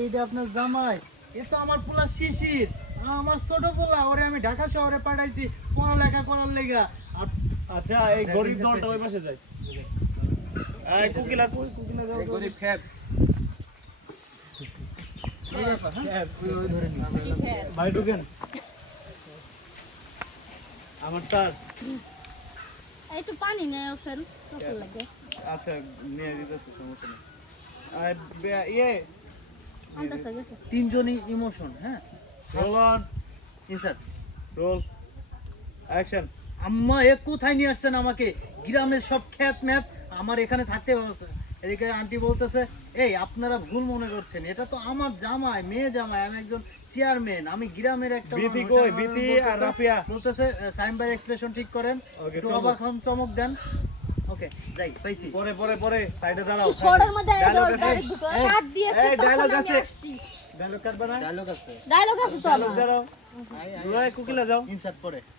এইটা আপনার জামাই। এ তো আমার পোলা শিশির। আমার ছোট পোলা ওরে আমি ঢাকা শহরে পাঠাইছি পড়ালেখা করার লেগা। আচ্ছা এই গরিব দলটা ওই পাশে যায় এই কুকিলা কুকিলা যাও তো। গরিব খেত এই ব্যাপার, হ্যাঁ? ভাই ঢুকেন। আমার তার। একটু পানি নেই আচ্ছা নিয়ে দিতেছে সমস্যা নেই। ইয়ে। তিনজনই ইমোশন হ্যাঁ? Roll on insert roll action আম্মা এ কোথায় নিয়ে আসছেন আমাকে? গ্রামের সব খ্যাত ম্যাত আমার এখানে থাকতে হচ্ছে। এদিকে আন্টি বলতেছে এই আপনারা ভুল মনে করছেন। এটা তো আমার জামাই মেয়ে জামাই। আমি একজন চেয়ারম্যান আমি গ্রামের একটা বিতি। কই? আর রাফিয়া? বলতেছে সাইম ভাই এক্সপ্রেশন ঠিক করেন। একটু অবাক হন চমক দেন। ওকে যাই পাইছি। পরে পরে পরে সাইডে দাঁড়াও শর্টের মধ্যে আছে? কাট দিয়েছে এই, তখন dialogue আমি আছে? ডায়লগ ডায়লগ আছে। ডায়লগ আছে তো ডায়লগ দাঁড়াও। কুকিলা যাও। ইনসার্ট করে